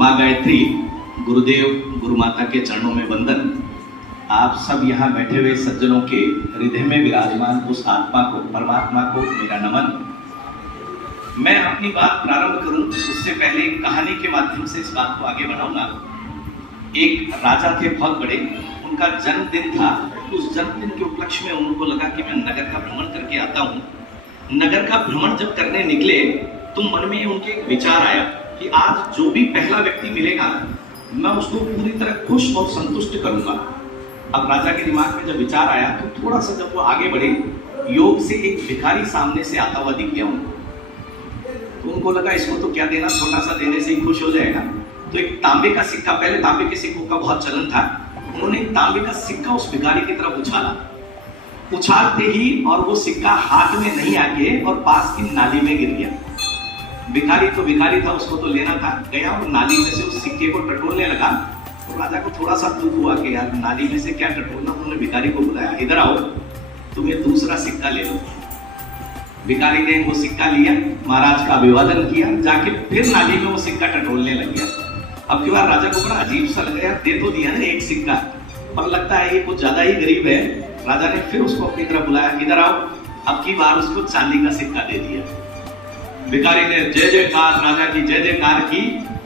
माँ गायत्री, गुरुदेव गुरु माता के चरणों में वंदन। आप सब यहाँ बैठे हुए सज्जनों के हृदय में विराजमान उस आत्मा को, परमात्मा को मेरा नमन। मैं अपनी बात प्रारंभ करूं उससे पहले कहानी के माध्यम से इस बात को आगे बढ़ाऊंगा। एक राजा थे बहुत बड़े, उनका जन्मदिन था। उस जन्मदिन के उपलक्ष्य में उनको लगा कि मैं नगर का भ्रमण करके आता हूँ। नगर का भ्रमण जब करने निकले तो मन में उनके एक विचार आया कि आज जो भी पहला व्यक्ति मिलेगा मैं उसको पूरी तरह खुश और संतुष्ट करूंगा। अब राजा के दिमाग में जब विचार आया तो थोड़ा सा जब वो आगे बढ़े, योग से एक भिखारी सामने से आता हुआ दिख गया उनको। तो उनको लगा इसको तो क्या देना, छोटा सा देने से ही खुश हो जाएगा। तो एक तांबे का सिक्का, पहले तांबे के सिक्कों का बहुत चलन था, उन्होंने तांबे का सिक्का उस भिखारी की तरफ उछाला। उछालते ही और वो सिक्का हाथ में नहीं आके और पास की नाली में गिर गया। भिखारी तो भिखारी था, उसको तो लेना था, गया और नाली में से उस सिक्के को टटोलने लगा। तो राजा को थोड़ा सा दुख हुआ कि यार नाली में से क्या टटोलना। उन्होंने भिखारी को बुलाया, इधर आओ, तुम ये दूसरा सिक्का ले लो। भिखारी ने वो सिक्का लिया, महाराज का अभिवादन किया, जाके फिर नाली में वो सिक्का टटोलने लग गया। अब की बार राजा को बड़ा अजीब सा लगा, यार दे तो दिया ना एक सिक्का, पर लगता है ये कुछ ज्यादा ही गरीब है। राजा ने फिर उसको अपनी तरफ बुलाया, इधर आओ। अब की बार उसको चांदी का सिक्का दे दिया। भिखारी ने जय जयकार, राजा की जय जयकार की,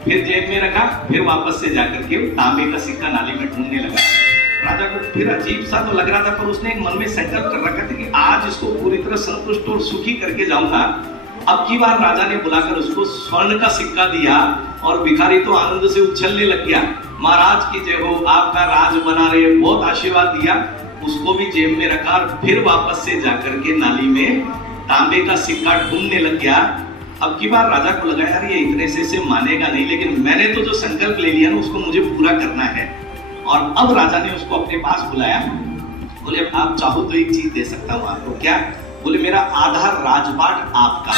फिर जेब में रखा, फिर वापस से जाकर के तांबे का सिक्का नाली में ढूंढने लगा। राजा को फिर अजीब सा तो लग रहा था, पर उसने एक मन में संकल्प कर रखा था कि आज इसको पूरी तरह संतुष्ट और सुखी करके जाऊंगा। अब की बार राजा ने बुलाकर उसको स्वर्ण का सिक्का दिया और भिखारी तो आनंद से उछलने लग गया। महाराज की जय हो, आपका राज बना रहे, बहुत आशीर्वाद दिया। उसको भी जेब में रखा और फिर वापस से जाकर के नाली में तांबे का सिक्का ढूंढने लग गया। अब की बार राजा को लगा यार ये इतने से मानेगा नहीं, लेकिन मैंने तो जो संकल्प ले लिया ना उसको मुझे पूरा करना है। और अब राजा ने उसको अपने पास बुलाया, बोले आप चाहो तो एक चीज दे सकता हूँ आपको। क्या? बोले मेरा आधा राजपाट आपका,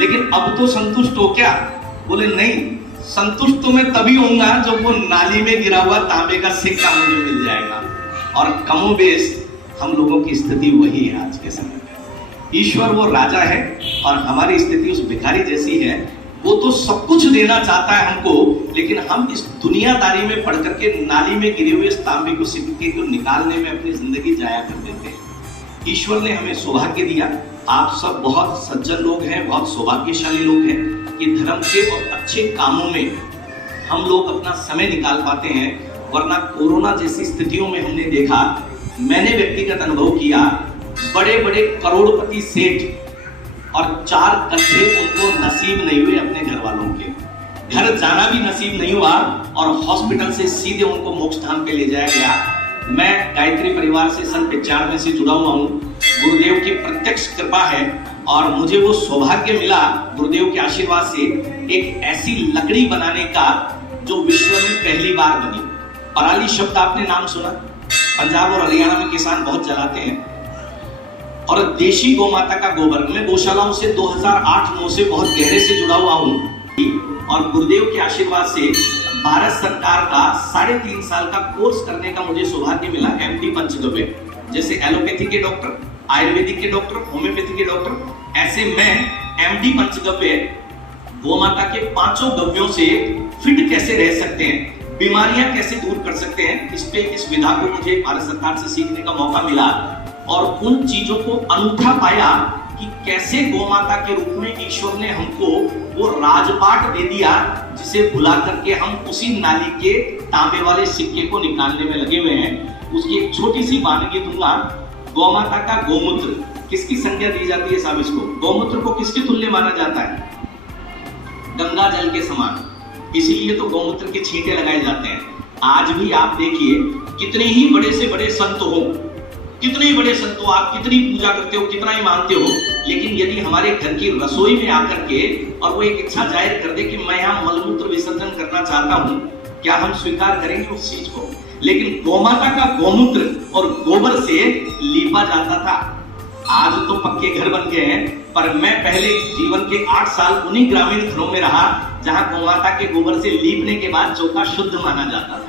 लेकिन अब तो संतुष्ट हो क्या? बोले नहीं, संतुष्ट तो मैं तभी होऊंगा जब वो नाली में गिरा हुआ तांबे का सिक्का मुझे मिल जाएगा। और कमोबेश हम लोगों की स्थिति वही है आज के समय में। ईश्वर वो राजा है और हमारी स्थिति उस भिखारी जैसी है। वो तो सब कुछ देना चाहता है हमको, लेकिन हम इस दुनियादारी में पड़ करके नाली में गिरे हुए इस तांबे को सिक्के को निकालने में अपनी जिंदगी जाया कर देते हैं। ईश्वर ने हमें सौभाग्य दिया। आप सब बहुत सज्जन लोग हैं, बहुत सौभाग्यशाली लोग हैं कि धर्म के और अच्छे कामों में हम लोग अपना समय निकाल पाते हैं। वरना कोरोना जैसी स्थितियों में हमने देखा, मैंने व्यक्तिगत अनुभव किया, बड़े बड़े करोड़पति सेठ और 4 कट्ठे उनको नसीब नहीं हुए अपने घर वालों के, घर जाना भी नसीब नहीं हुआ और हॉस्पिटल से सीधे उनको मोक्ष धाम पे ले जाया गया। मैं गायत्री परिवार से सन 95 से जुड़ा हुआ हूँ। गुरुदेव की प्रत्यक्ष कृपा है और मुझे वो सौभाग्य मिला गुरुदेव के आशीर्वाद से एक ऐसी लकड़ी बनाने का जो विश्व में पहली बार बनी। पराली शब्द आपने नाम सुना? पंजाब और हरियाणा में किसान बहुत जलाते हैं। और देशी गौ माता का गोबर, मैं गौशालाओं से 2008-9 से बहुत गहरे से जुड़ा हुआ हूँ और गुरुदेव के आशीर्वाद से भारत सरकार का 3.5 साल का कोर्स करने का मुझे सौभाग्य मिला। एमडी पंचगव्य, जैसे एलोपैथी के डॉक्टर, आयुर्वेदिक के डॉक्टर, होम्योपैथी के डॉक्टर, ऐसे मैं एमडी पंचगव्य गौ माता के 5 गव्यों से फिट कैसे रह सकते हैं, बीमारियां कैसे दूर कर सकते हैं, इस विधा को मुझे भारत सरकार से सीखने का मौका मिला। और उन चीजों को अनूठा पाया कि कैसे गौ माता के रूप में ईश्वर ने हमको वो राजपाट दे दिया जिसे भुला करके हम उसी नाली के तांबे वाले सिक्के को निकालने में लगे हुए हैं। उसकी एक छोटी सी वानगी दूंगा। गौ माता का गोमूत्र किसकी संज्ञा दी जाती है साहब? इसको गौमूत्र को किसके तुल्य माना जाता है? गंगा जल के समान। इसीलिए तो गौमूत्र के छींटे लगाए जाते हैं। आज भी आप देखिए, कितने ही बड़े से बड़े संत हो, कितने बड़े संतों, आप कितनी पूजा करते हो, कितना ही मानते हो, लेकिन यदि हमारे घर की रसोई में आकर के और वो एक इच्छा जाहिर कर दे कि मैं यहाँ मलमूत्र विसर्जन करना चाहता हूँ, क्या हम स्वीकार करेंगे उस चीज को? लेकिन गौमाता का गोमूत्र और गोबर से लीपा जाता था। आज तो पक्के घर बन गए हैं, पर मैं पहले जीवन के 8 साल उन्हीं ग्रामीण घरों में रहा जहाँ गौमाता के गोबर से लीपने के बाद चौका शुद्ध माना जाता था।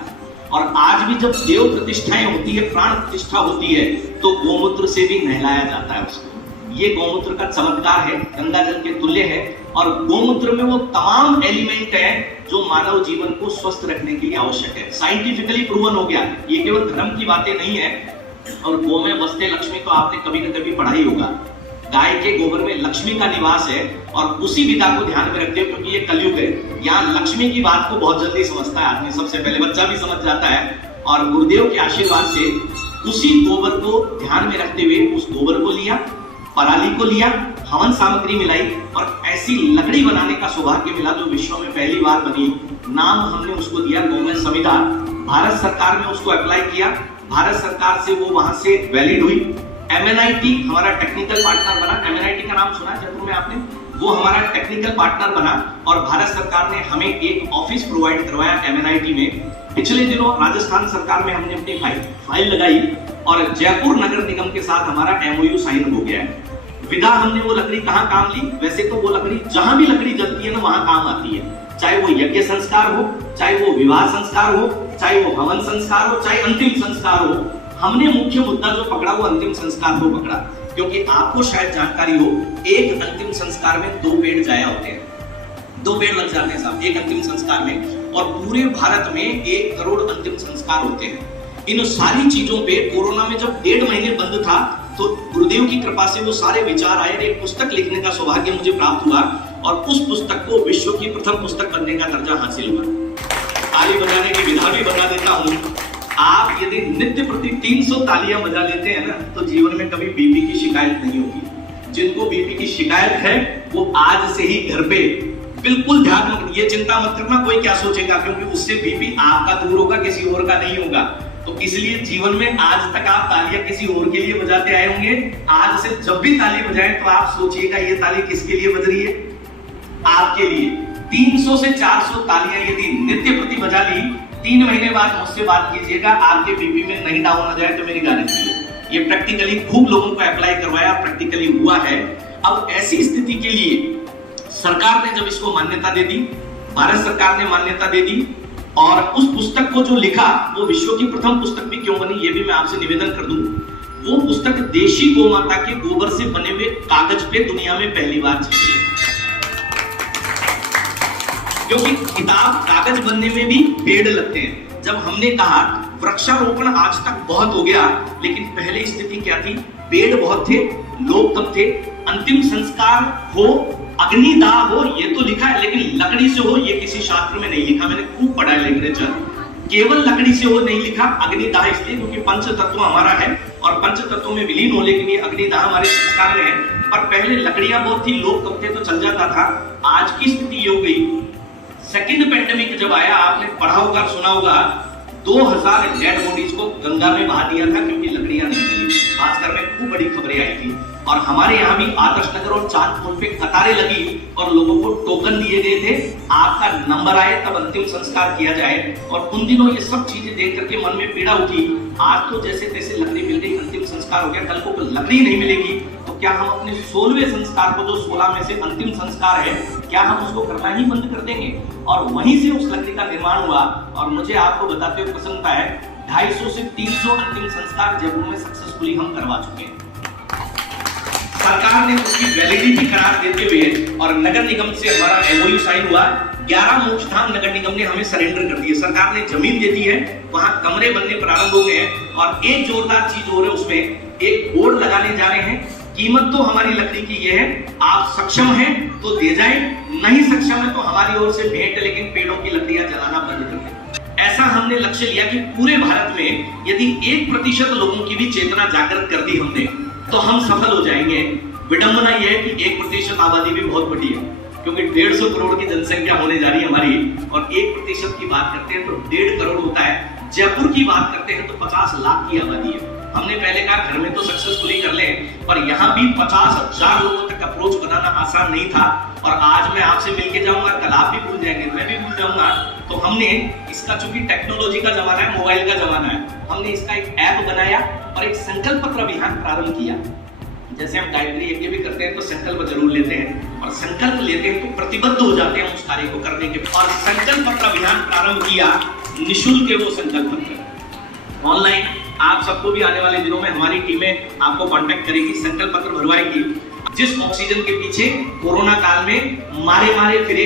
और आज भी जब देव प्रतिष्ठाएं होती है, प्राण प्रतिष्ठा होती है, तो गोमूत्र से भी नहलाया जाता है उसको। ये गौमूत्र का चमत्कार है, गंगा जल के तुल्य है। और गौमूत्र में वो तमाम एलिमेंट है जो मानव जीवन को स्वस्थ रखने के लिए आवश्यक है। साइंटिफिकली प्रूवन हो गया, ये केवल धर्म की बातें नहीं है। और गौ में बसते लक्ष्मी तो आपने कभी न कभी पढ़ा ही होगा। गाय के गोबर में लक्ष्मी का निवास है और उसी विधा को ध्यान में रखते हुए, क्योंकि ये कलयुग है, यहाँ लक्ष्मी की बात को बहुत जल्दी समझता है आदमी, सबसे पहले बच्चा भी समझ जाता है। और गुरुदेव के आशीर्वाद से उसी गोबर को ध्यान में रखते हुए उस गोबर को लिया, पराली को लिया, हवन सामग्री मिलाई और ऐसी लकड़ी बनाने का सौभाग्य मिला जो विश्व में पहली बार बनी। नाम हमने उसको दिया गौमय संविदा। भारत सरकार ने उसको अप्लाई किया, भारत सरकार से वो वहां से वैलिड हुई। MNIT हमारा टेक्निकल पार्टनर बना। MNIT का नाम सुना जयपुर में आपने? वो हमारा टेक्निकल पार्टनर बना और भारत सरकार ने हमें एक ऑफिस प्रोवाइड करवाया MNIT में। पिछले दिनों राजस्थान सरकार में हमने अपनी फाइल लगाई और जयपुर नगर निगम के साथ हमारा MOU साइन हो गया है। विधा हमने वो लकड़ी कहाँ काम ली? वैसे तो वो लकड़ी जहां भी लकड़ी जलती है ना वहां काम आती है, चाहे वो यज्ञ संस्कार हो, चाहे वो विवाह संस्कार हो, चाहे वो हवन संस्कार हो, चाहे अंतिम संस्कार हो। हमने मुख्य मुद्दा जो पकड़ा वो अंतिम संस्कार को पकड़ा, क्योंकि आपको शायद जानकारी हो, एक अंतिम संस्कार में 2 पेड़ जाया होते हैं, 2 पेड़ लग जाते हैं साहब एक अंतिम संस्कार में। और पूरे भारत में 1 करोड़ अंतिम संस्कार होते हैं। इन सारी चीजों पे कोरोना में जब 1.5 महीने बंद था तो गुरुदेव की कृपा से वो सारे विचार आए, एक पुस्तक लिखने का सौभाग्य मुझे प्राप्त हुआ और उस पुस्तक को विश्व की प्रथम पुस्तक बनने का दर्जा हासिल हुआ। ताली बजाने की विधा भी बता देता हूँ। आप यदि नित्य प्रति 300 तालियां बजा लेते हैं ना तो जीवन में कभी बीपी की शिकायत नहीं होगी। जिनको बीपी की शिकायत है वो आज से ही घर पे बिल्कुल ध्यान रखना, ये चिंता मत करना कोई क्या सोचेगा, क्योंकि उससे बीपी आपका दूर होगा, किसी और का नहीं होगा। तो इसलिए जीवन में आज तक आप तालियां किसी और के लिए बजाते आए होंगे, आज से जब भी ताली बजाएं तो आप सोचिएगा ये ताली किसके लिए बज रही है? आपके लिए। 300 से 400 तालियां यदि नित्य प्रति बजा ली, 3 महीने बाद मुझसे बात कीजिएगा, आपके बीपी में नहीं डाउन हो जाए तो मेरी गारंटी है। ये प्रैक्टिकली खूब लोगों को अप्लाई करवाया, प्रैक्टिकली हुआ है। अब ऐसी स्थिति के लिए सरकार ने जब इसको मान्यता दे दी, भारत सरकार ने मान्यता दे दी और उस पुस्तक को जो लिखा वो विश्व की प्रथम पुस्तक भी क्यों बनी ये भी मैं आपसे निवेदन कर दूं। वो पुस्तक देशी गोमाता के गोबर से बने हुए कागज पे दुनिया में पहली बार छपी, क्योंकि किताब कागज बनने में भी पेड़ लगते हैं। जब हमने कहा वृक्षारोपण आज तक बहुत हो गया, लेकिन पहले स्थिति क्या थी? पेड़ बहुत थे, लोग कम थे। अंतिम संस्कार हो, अग्निदाह हो, ये तो लिखा है, लेकिन लकड़ी से हो ये किसी शास्त्र में नहीं लिखा। मैंने खूब पढ़ा है लिटरेचर, केवल लकड़ी से हो नहीं लिखा। अग्निदाह इसलिए क्योंकि पंच तत्व हमारा है और पंच तत्वों में विलीन हो, लेकिन ये अग्निदाह हमारे संस्कार में है। पर पहले लकड़ियां बहुत थी, लोग कम थे तो चल जाता था। आज की स्थिति ये हो गई, सेकेंड पेंडेमिक जब आया, आपने पढ़ा होगा सुना होगा, 2000 डेड बॉडीज को गंगा में बहा दिया था क्योंकि लकड़ियां नहीं मिली। भास्कर में खूब बड़ी खबरें आई थी और हमारे यहाँ भी आदर्श नगर और चांदपुर पे कतारें लगी और लोगों को टोकन दिए गए थे, आपका नंबर आए तब अंतिम संस्कार किया जाए। और उन दिनों ये सब चीजें देख करके मन में पीड़ा उठी। आज तो जैसे तैसे लकड़ी मिल गई, अंतिम संस्कार हो गया, कल को लकड़ी नहीं मिलेगी तो क्या हम अपने 16वें संस्कार को, जो 16 में से अंतिम संस्कार है, क्या हम उसको करना ही बंद कर देंगे? और वहीं से उस लकड़ी का निर्माण हुआ। और मुझे आपको बताते हुए प्रसन्नता है, 250 से 300 अंतिम संस्कार जयपुर में सक्सेसफुली हम करवा चुके हैं। सरकार ने उसकी वैलिडिटी करार देते हुए और नगर निगम से हमारा MOU साइन हुआ। 11 मोक्षधाम नगर निगम ने हमें सरेंडर कर दिए। सरकार ने जमीन दे दी है, वहां कमरे बनने प्रारंभ हो गए हैं और एक जोरदार चीज हो रही है, उसमें एक बोर्ड लगाने जा रहे हैं। कीमत तो हमारी लकड़ी की ये है, आप सक्षम हैं तो दे जाएं, नहीं सक्षम है तो हमारी ओर से भेंट, लेकिन पेड़ों की लकड़ियां जलाना बंद कर दें। ऐसा हमने लक्ष्य लिया कि पूरे भारत में यदि 1% लोगों की भी चेतना जागृत कर दी हमने तो हम सफल हो जाएंगे। विडंबना यह है कि 1% आबादी भी बहुत बड़ी है, क्योंकि 150 करोड़ की जनसंख्या होने जा रही है हमारी, और 1% की बात करते हैं तो 1.5 करोड़ होता है। जयपुर की बात करते हैं तो 50 लाख की आबादी है। हमने पहले कहा घर में तो सक्सेसफुली कर लें, पर यहाँ भी 50,000 लोगों तक अप्रोच बनाना आसान नहीं था। और आज मैं आपसे मिलके जाऊंगा, कल आप भी भूल जाएंगे, मैं भी भूल जाऊंगा। तो हमने इसका, चूंकि टेक्नोलॉजी का जमाना है, मोबाइल का जमाना है, हमने इसका एक ऐप बनाया और एक संकल्प पत्र अभियान प्रारंभ किया। जैसे हम गायत्री यज्ञ भी करते हैं तो संकल्प जरूर लेते हैं, और संकल्प लेते हैं तो प्रतिबद्ध हो जाते हैं उस कार्य को करने के। और संकल्प पत्र अभियान प्रारंभ किया, निःशुल्क है वो संकल्प पत्र, ऑनलाइन। आप सबको भी आने वाले दिनों में हमारी टीमें आपको कांटेक्ट करेगी, संकल्प पत्र भरवाएगी जिस ऑक्सीजन के पीछे कोरोना काल में मारे मारे फिरे,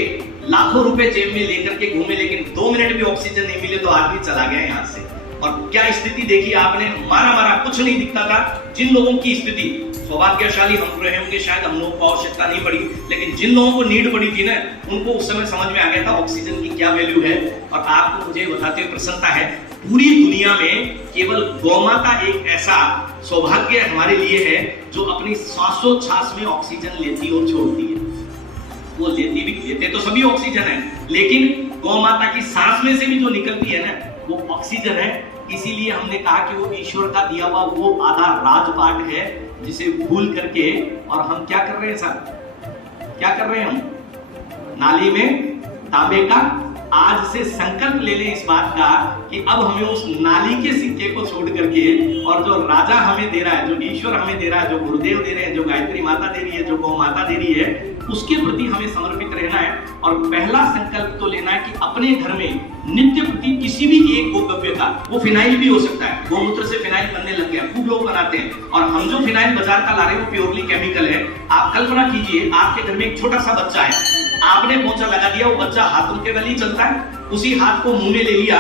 लाखों रुपए जेब में लेकर के घूमे, लेकिन 2 मिनट भी ऑक्सीजन नहीं मिले तो आदमी चला गया यहाँ से। और क्या स्थिति देखी आपने, मारा मारा कुछ नहीं दिखता था। जिन लोगों की स्थिति, सौभाग्यशाली हम रहे होंगे, शायद हम लोगों को आवश्यकता नहीं पड़ी, लेकिन जिन लोगों को नीड पड़ी थी ना, उनको उस समय समझ में आ गया था ऑक्सीजन की क्या वैल्यू है। और आपको मुझे बताते हुए प्रसन्नता है, पूरी दुनिया में केवल गौमाता एक ऐसा सौभाग्य हमारे लिए है जो अपनी श्वासोच्छ्वास में ऑक्सीजन लेती और छोड़ती है। वो लेते तो सभी ऑक्सीजन है, लेकिन गौमाता की सांस में से भी जो निकलती है ना, वो ऑक्सीजन है। इसीलिए हमने कहा कि वो ईश्वर का दिया हुआ वो आधा राजपाट है जिसे भूल करके, और हम क्या कर रहे हैं साहब, क्या कर रहे हैं हम, नाली में तांबे का आज से संकल्प ले लें इस बात का कि अब हमें उस नाली के सिक्के को छोड़ करके, और जो राजा हमें दे रहा है, जो ईश्वर हमें दे रहा है, जो गुरुदेव दे रहे हैं, जो गायत्री माता दे रही है, जो गौ माता दे रही है, उसके प्रति हमें समर्पित रहना है। और पहला संकल्प तो लेना है कि अपने घर में नित्य प्रति किसी भी एक गोगव्य का, वो फिनाइल भी हो सकता है, गोमूत्र से फिनाइल बनने लग गया, खूब लोग बनाते हैं, और हम जो फिनाइल बाजार का ला रहे हैं वो प्योरली केमिकल है। आप कल्पना कीजिए, आपके घर में एक छोटा सा बच्चा है, आपने पोंछा लगा दिया, वो बच्चा हाथों के बल ही चलता है, उसी हाथ को मुंह में ले लिया,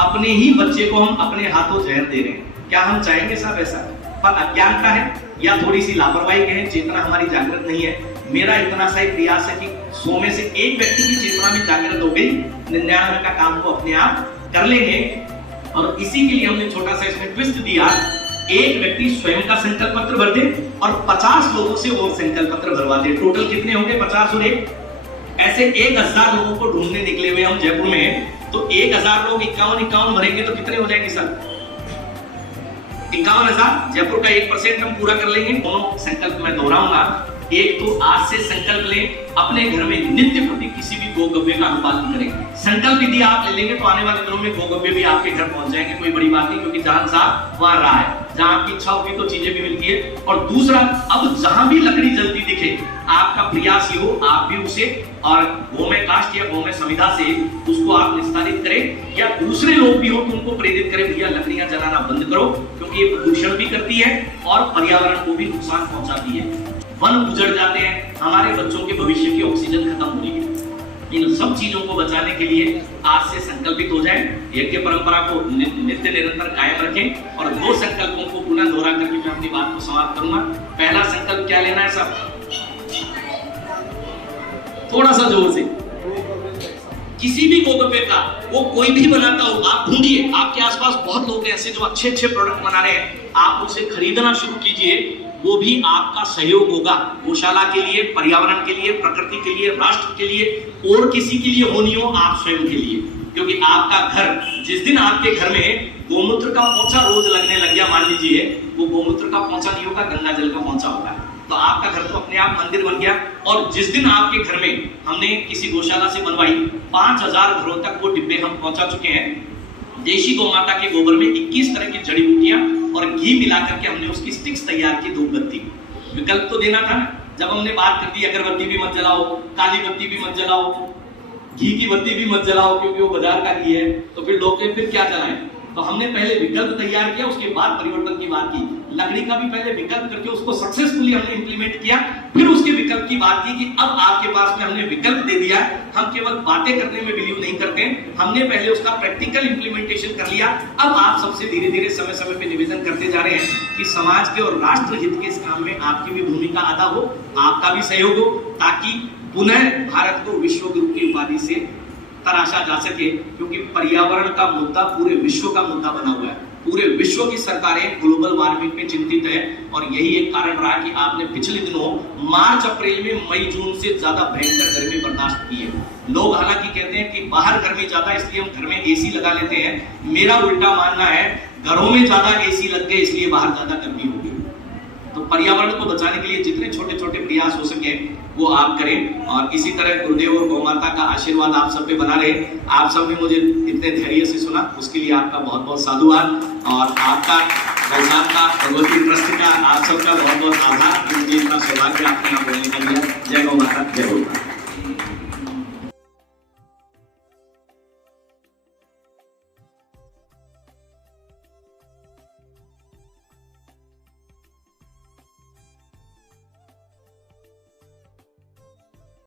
अपने ही बच्चे को हम अपने हाथों जहर दे रहे हैं। क्या हम चाहेंगे साहब ऐसा? पर अज्ञानता है या थोड़ी सी लापरवाही कहें, चेतना हमारी जागृत नहीं है। मेरा इतना सा ही प्रयास है कि 100 में से एक व्यक्ति की चेतना भी जागृत हो गई, 99 का काम को अपने आप कर लेंगे। और इसी के लिए हमने छोटा सा इसमें ट्विस्ट दिया, एक व्यक्ति स्वयं का संकल्प पत्र भर दे और 50 लोगों से और संकल्प पत्र भरवा दे। टोटल कितने होंगे? 50 और 1, ऐसे 1000 लोगों को ढूंढने निकले हुए हम जयपुर में। तो 1000 लोग 51 भरेंगे तो कितने हो जाएंगे सर? 51,000। जयपुर का 1% हम पूरा कर लेंगे। दोनों संकल्प मैं दोहराऊंगा। एक तो आज से संकल्प लें, अपने घर में नित्य प्रति किसी भी गोगव्य का अनुपालन करें। संकल्प यदि आप ले लेंगे तो आने वाले दिनों में गोगव्य भी आपके घर पहुंच जाएंगे, कोई बड़ी बात नहीं, क्योंकि जहां साफ वहां रहा है, जहां आपकी इच्छा होगी तो चीजें भी मिलती है। और दूसरा, अब जहां भी लकड़ी जलती दिखे, आपका प्रयास ये हो आप भी उसे और गोमय काष्ठ या गोमय समिधा से उसको आप निस्तारित करें, या दूसरे लोग भी हो तो उनको प्रेरित करें, भैया लकड़ियां जलाना बंद करो, क्योंकि ये प्रदूषण भी करती है और पर्यावरण को भी नुकसान पहुंचाती है। वन उजड़ जाते हैं, हमारे बच्चों के भविष्य की ऑक्सीजन खत्म हो रही है। इन सब चीजों को बचाने के लिए आज से संकल्पित हो जाए, यज्ञ परंपरा को नित्य निरंतर कायम रखें। और 2 संकल्पों को पुनः दोहरा करके मैं अपनी बात को समाप्त करूंगा। पहला संकल्प क्या लेना है सब? थोड़ा सा जोर से, किसी भी गोगव्य का, वो कोई भी बनाता हो, आप ढूंढिए, आपके आसपास बहुत लोग ऐसे जो अच्छे अच्छे प्रोडक्ट बना रहे हैं, आप उसे खरीदना शुरू कीजिए। वो भी आपका सहयोग होगा, गौशाला के लिए, पर्यावरण के लिए, प्रकृति के लिए, राष्ट्र के लिए, और किसी के लिए होनी हो, आप स्वयं के लिए। क्योंकि आपका घर, जिस दिन आपके घर में गोमूत्र का पोंछा रोज लगने लग गया, मान लीजिए, वो गोमूत्र का पोंछा नहीं होगा, गंगा जल का पोंछा होगा, तो आपका घर तो अपने आप मंदिर बन गया। और जिस दिन आपके घर में हमने किसी गौशाला से बनवाई, 5000 घरों तक वो डिब्बे हम पहुंचा चुके हैं। देशी गौमाता के गोबर में 21 तरह की जड़ी बूटियां और घी मिला करके हमने उसकी स्टिक्स तैयार की, धूप बत्ती। विकल्प तो देना था ना, जब हमने बात कर दी अगरबत्ती भी मत जलाओ, काली बत्ती भी मत जलाओ, घी की बत्ती भी मत जलाओ, क्योंकि वो बाजार का घी है, तो फिर लोग फिर क्या जलाएं? तो हमने पहले विकल्प तैयार किया, उसके बाद परिवर्तन की बात की। लकड़ी का भी पहले विकल्प करके उसको सक्सेसफुली हमने इंप्लीमेंट किया, फिर उसके विकल्प की बात की कि अब आपके पास में हमने विकल्प दे दिया। हम केवल बातें करने में बिलीव नहीं करते, हमने पहले उसका प्रैक्टिकल इंप्लीमेंटेशन कर लिया। अब आप सबसे धीरे धीरे समय समय पे निवेदन करते जा रहे हैं कि समाज के और राष्ट्र हित के इस काम में आपकी भी भूमिका अदा हो, आपका भी सहयोग हो, ताकि पुनः भारत को विश्व गुरु की उपाधि से तराशा जा सके। क्योंकि पर्यावरण का मुद्दा पूरे विश्व का मुद्दा बना हुआ है, पूरे विश्व की सरकारें ग्लोबल वार्मिंग पे चिंतित है। और यही एक कारण रहा कि आपने पिछले दिनों मार्च अप्रैल में मई जून से ज्यादा भयंकर गर्मी बर्दाश्त की है। लोग हालांकि कहते हैं कि बाहर गर्मी ज्यादा इसलिए हम घर में एसी लगा लेते हैं, मेरा उल्टा मानना है घरों में ज्यादा एसी लग गए इसलिए बाहर ज्यादा गर्मी हो गई। तो पर्यावरण को बचाने के लिए जितने छोटे छोटे प्रयास हो सके वो आप करें। और इसी तरह गुरुदेव और गौमाता का आशीर्वाद आप सब पे बना रहे। आप सब ने मुझे इतने धैर्य से सुना, उसके लिए आपका बहुत बहुत साधुवाद। और आपका गौशाला का, भगवती ट्रस्ट का, आप सबका बहुत बहुत आभार कि मुझे इतना सौभाग्य आपने यहाँ बोलने का दिया। जय गौ।